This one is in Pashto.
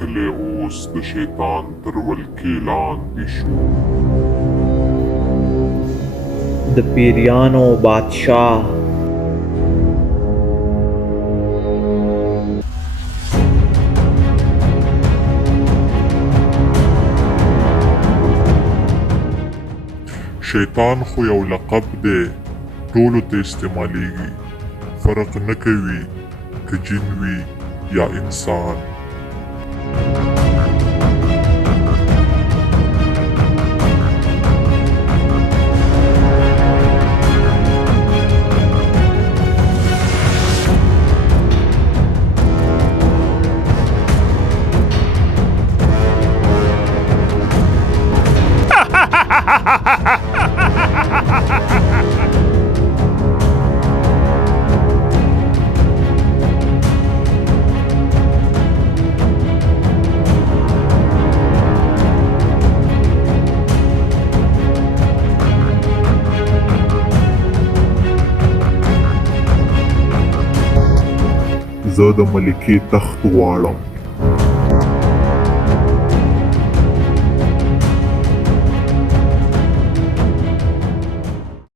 کلی اوس د شیطان تر ولکې لاندې شو. د پیریانو بادشاه شیطان خو یو لقب دی، ټولو ته استعمالیږي، فرق نه کوي که جن وي یا انسان. زه د ملکې تخت غواړم.